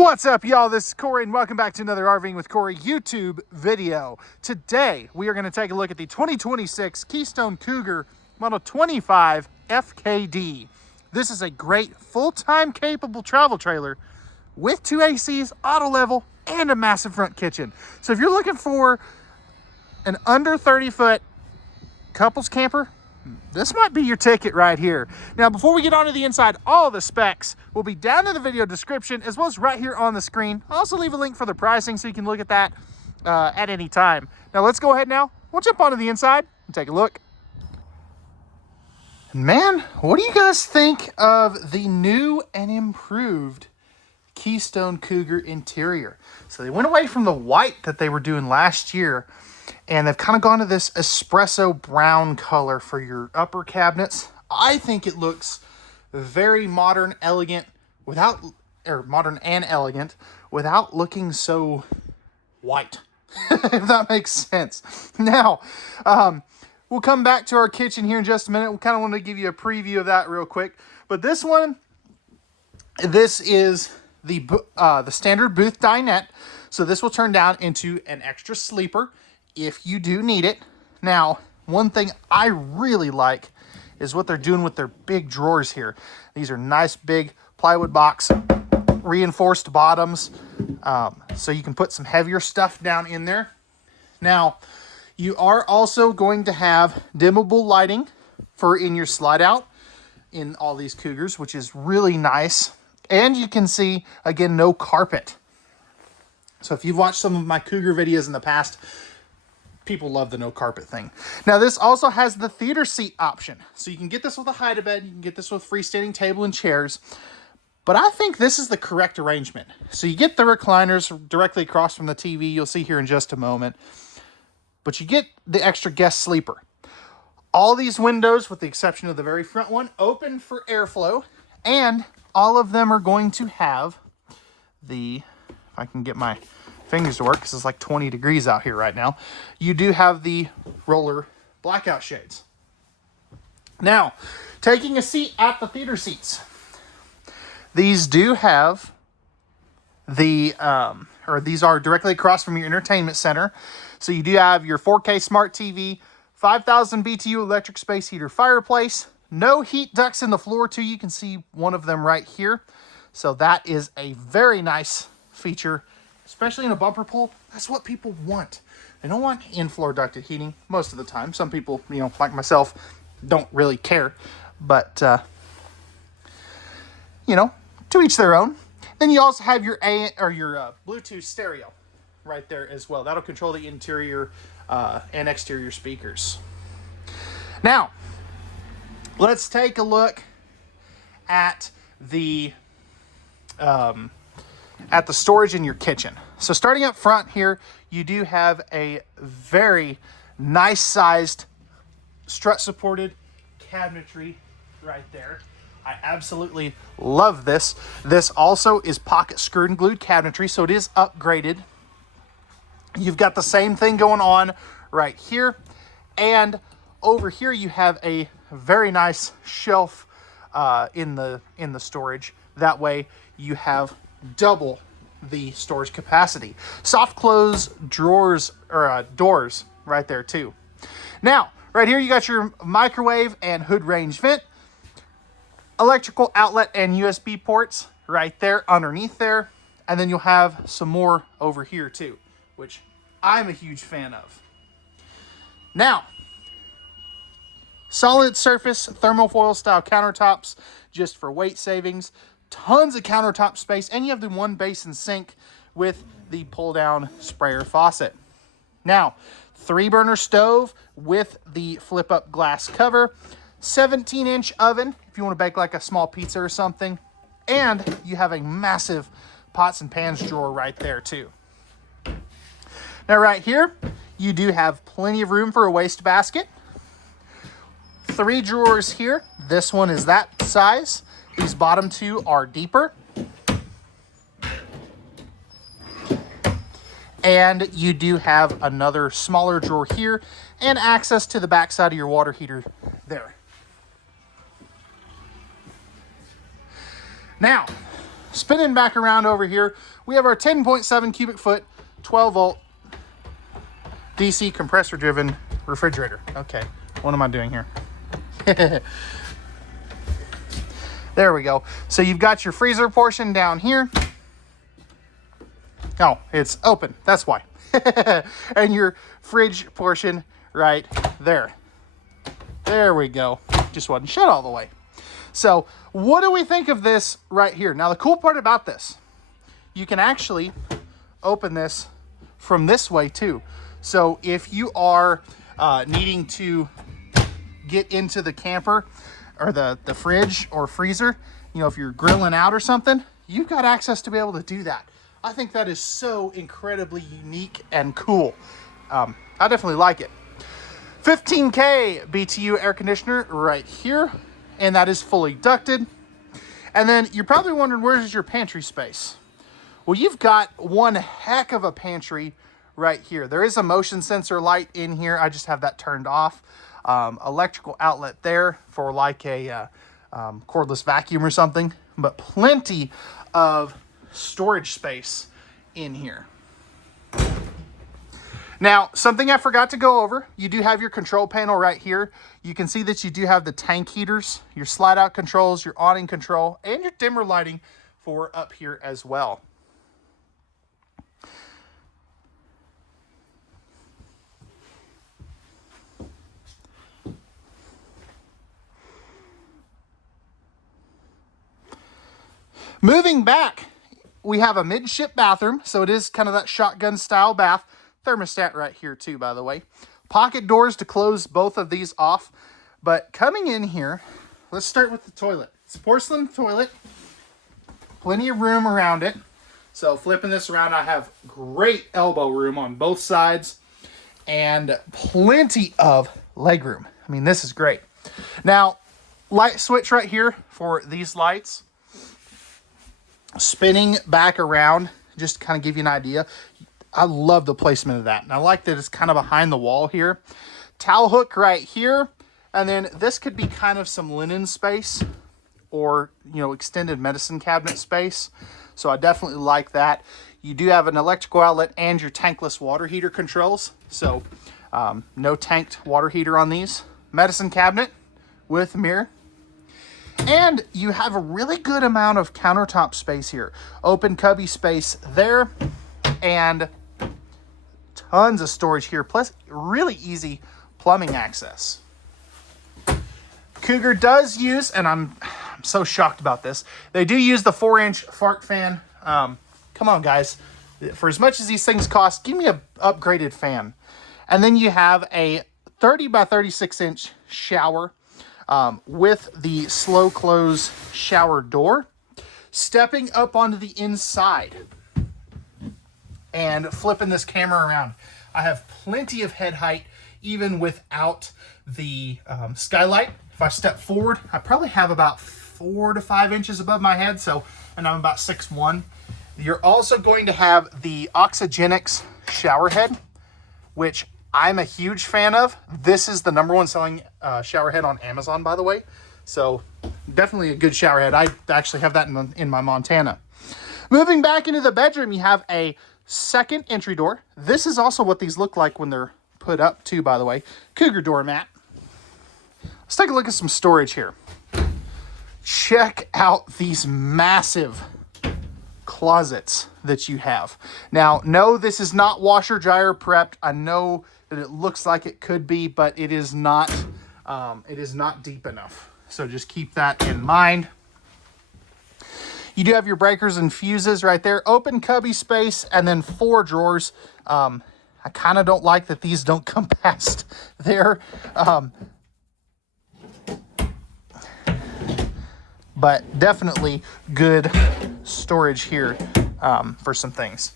What's up, y'all? This is Corey, and welcome back to another RVing with Corey YouTube video. Today, we are going to take a look at the 2026 Keystone Cougar Model 25FKD. This is a great full-time capable travel trailer with 2 ACs, auto level, and a massive front kitchen. So if you're looking for an under 30-foot couples camper, this might be your ticket right here. Now, before we get on to the inside, all the specs will be down in the video description as well as right here on the screen. I'll also leave a link for the pricing so you can look at that at any time. Now, let's go ahead now. We'll jump onto the inside and take a look. Man, what do you guys think of the new and improved Keystone Cougar interior? So they went away from the white that they were doing last year, and they've kind of gone to this espresso brown color for your upper cabinets. I think it looks very modern, elegant, modern and elegant, without looking so white, if that makes sense. Now, we'll come back to our kitchen here in just a minute. We kind of want to give you a preview of that real quick. But this is the standard booth dinette. So this will turn down into an extra sleeper if you do need it. Now, one thing I really like is what they're doing with their big drawers here. These are nice big plywood box, reinforced bottoms, so you can put some heavier stuff down in there. Now, you are also going to have dimmable lighting for in your slide out in all these Cougars, which is really nice. And you can see, again, no carpet. So if you've watched some of my Cougar videos in the past, people love the no carpet thing. Now, this also has the theater seat option. So you can get this with a hide-a-bed. You can get this with freestanding table and chairs. But I think this is the correct arrangement. So you get the recliners directly across from the TV. You'll see here in just a moment. But you get the extra guest sleeper. All these windows, with the exception of the very front one, open for airflow. And all of them are going to have the, if I can get my fingers to work, because it's like 20 degrees out here right now, you do have the roller blackout shades. Now, taking a seat at the theater seats. These do have the, these are directly across from your entertainment center. So you do have your 4K smart TV, 5,000 BTU electric space heater fireplace, no heat ducts in the floor too. You can see one of them right here. So that is a very nice feature, especially in a bumper pool. That's what people want. They don't want in-floor ducted heating most of the time. Some people, like myself, don't really care. But, to each their own. Then you also have your Bluetooth stereo right there as well. That'll control the interior and exterior speakers. Now, let's take a look at the storage in your kitchen. So starting up front here, you do have a very nice sized strut supported cabinetry right there. I absolutely love this. This also is pocket screwed and glued cabinetry, so it is upgraded. You've got the same thing going on right here. And over here you have a very nice shelf in the storage. That way you have double the storage capacity. Soft close drawers or doors right there too. Now, right here you got your microwave and hood range vent, electrical outlet and USB ports right there underneath there. And then you'll have some more over here too, which I'm a huge fan of. Now, solid surface thermofoil style countertops just for weight savings. Tons of countertop space, and you have the one basin sink with the pull down sprayer faucet. Now, 3-burner stove with the flip up glass cover, 17-inch oven if you want to bake like a small pizza or something, and you have a massive pots and pans drawer right there too. Now right here, you do have plenty of room for a wastebasket. 3 drawers here. This one is that size. These bottom 2 are deeper. And you do have another smaller drawer here and access to the back side of your water heater there. Now, spinning back around over here, we have our 10.7 cubic foot, 12 volt DC compressor driven refrigerator. Okay, what am I doing here? There we go. So you've got your freezer portion down here. Oh, it's open. That's why. And your fridge portion right there. There we go. Just wasn't shut all the way. So what do we think of this right here? Now, the cool part about this, you can actually open this from this way too. So if you are needing to get into the camper or the fridge or freezer, you know, if you're grilling out or something, you've got access to be able to do that. I think that is so incredibly unique and cool. I definitely like it. 15K BTU air conditioner right here, and that is fully ducted. And then you're probably wondering, where's your pantry space? Well, you've got one heck of a pantry right here. There is a motion sensor light in here. I just have that turned off. Electrical outlet there for like a cordless vacuum or something, but plenty of storage space in here. Now, something I forgot to go over, you do have your control panel right here. You can see that you do have the tank heaters, your slide out controls, your awning control, and your dimmer lighting for up here as well. Moving back, we have a midship bathroom, so it is kind of that shotgun style bath. Thermostat right here too, by the way. Pocket doors to close both of these off. But coming in here, let's start with the toilet. It's a porcelain toilet. Plenty of room around it. So flipping this around, I have great elbow room on both sides and plenty of leg room. I mean, this is great. Now, light switch right here for these lights. Spinning back around, just to kind of give you an idea. I love the placement of that. And I like that it's kind of behind the wall here. Towel hook right here. And then this could be kind of some linen space or, you know, extended medicine cabinet space. So I definitely like that. You do have an electrical outlet and your tankless water heater controls. So no tanked water heater on these. Medicine cabinet with mirror. And you have a really good amount of countertop space here. Open cubby space there. And tons of storage here. Plus, really easy plumbing access. Cougar does use, and I'm so shocked about this, they do use the 4-inch fart fan. Come on, guys. For as much as these things cost, give me an upgraded fan. And then you have a 30 by 36-inch shower with the slow close shower door. Stepping up onto the inside and flipping this camera around, I have plenty of head height even without the skylight. If I step forward, I probably have about 4 to 5 inches above my head, and I'm about 6'1". You're also going to have the Oxygenics shower head, which I'm a huge fan of. This is the #1 selling shower head on Amazon, by the way. So definitely a good shower head. I actually have that in my Montana. Moving back into the bedroom, you have a second entry door. This is also what these look like when they're put up too, by the way. Cougar doormat. Let's take a look at some storage here. Check out these massive closets that you have. Now, no, this is not washer dryer prepped. I know that it looks like it could be, but it is not deep enough. So just keep that in mind. You do have your breakers and fuses right there. Open cubby space and then 4 drawers. I kind of don't like that these don't come past there. But definitely good storage here for some things.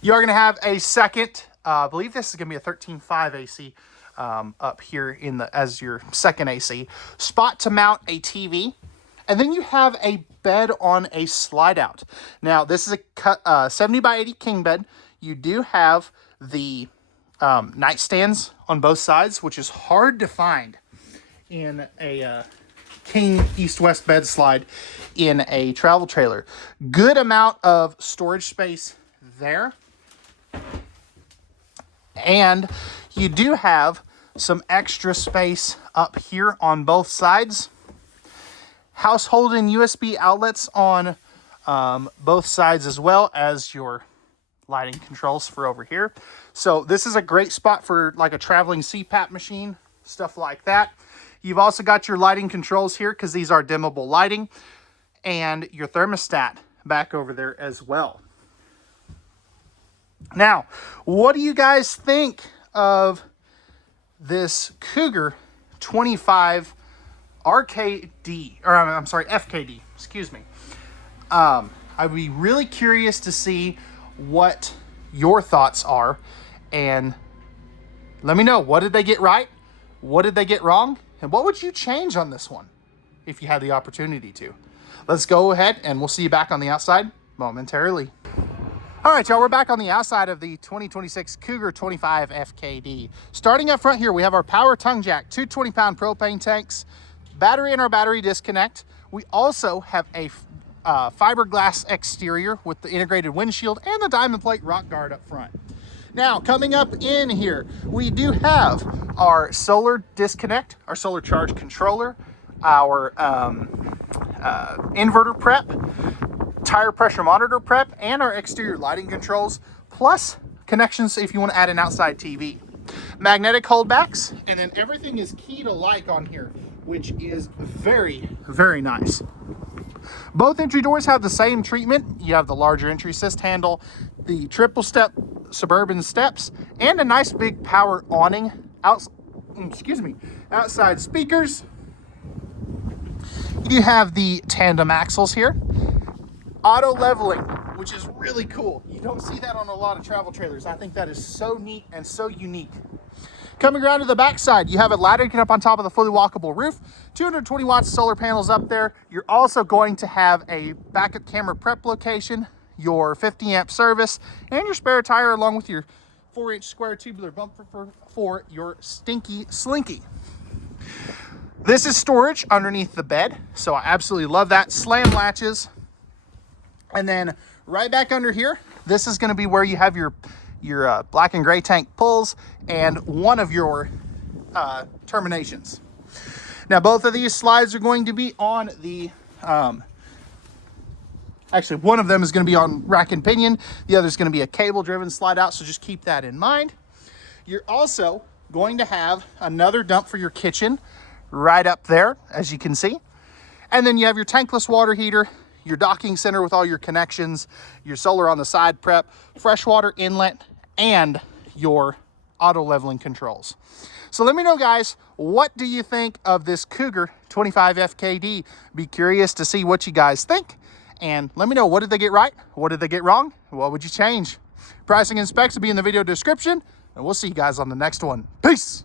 You are going to have a second, I believe this is going to be a 13.5 AC up here as your second AC. Spot to mount a TV. And then you have a bed on a slide out. Now, this is a 70 by 80 king bed. You do have the nightstands on both sides, which is hard to find in a king east-west bed slide in a travel trailer. Good amount of storage space there. And you do have some extra space up here on both sides. Household and USB outlets on both sides, as well as your lighting controls for over here. So this is a great spot for like a traveling CPAP machine, stuff like that. You've also got your lighting controls here because these are dimmable lighting, and your thermostat back over there as well. Now, what do you guys think of this Cougar 25 RKD, or I'm sorry, FKD, excuse me. I'd be really curious to see what your thoughts are, and let me know, what did they get right? What did they get wrong? And what would you change on this one if you had the opportunity to? Let's go ahead and we'll see you back on the outside momentarily. All right, y'all, we're back on the outside of the 2026 Cougar 25 FKD. Starting up front here, we have our power tongue jack, two 20-pound propane tanks, battery and our battery disconnect. We also have a fiberglass exterior with the integrated windshield and the diamond plate rock guard up front. Now, coming up in here, we do have our solar disconnect, our solar charge controller, our inverter prep, tire pressure monitor prep, and our exterior lighting controls, plus connections if you want to add an outside TV. Magnetic holdbacks, and then everything is key to like on here, which is very, very nice. Both entry doors have the same treatment. You have the larger entry assist handle, the triple step Suburban steps, and a nice big power awning. Outside speakers. You have the tandem axles here. Auto leveling, which is really cool. You don't see that on a lot of travel trailers. I think that is so neat and so unique. Coming around to the back side, you have a ladder to get up on top of the fully walkable roof, 220 watts solar panels up there. You're also going to have a backup camera prep location, your 50 amp service, and your spare tire, along with your 4-inch square tubular bumper for your stinky slinky. This is storage underneath the bed, so I absolutely love that. Slam latches. And then right back under here, this is going to be where you have your black and gray tank pulls and one of your terminations. Now, both of these slides are going to be on the actually, one of them is going to be on rack and pinion. The other is going to be a cable-driven slide out, so just keep that in mind. You're also going to have another dump for your kitchen right up there, as you can see. And then you have your tankless water heater, your docking center with all your connections, your solar on the side prep, freshwater inlet, and your auto leveling controls. So let me know, guys, what do you think of this Cougar 25 FKD? Be curious to see what you guys think. And let me know, what did they get right? What did they get wrong? What would you change? Pricing and specs will be in the video description, and we'll see you guys on the next one. Peace.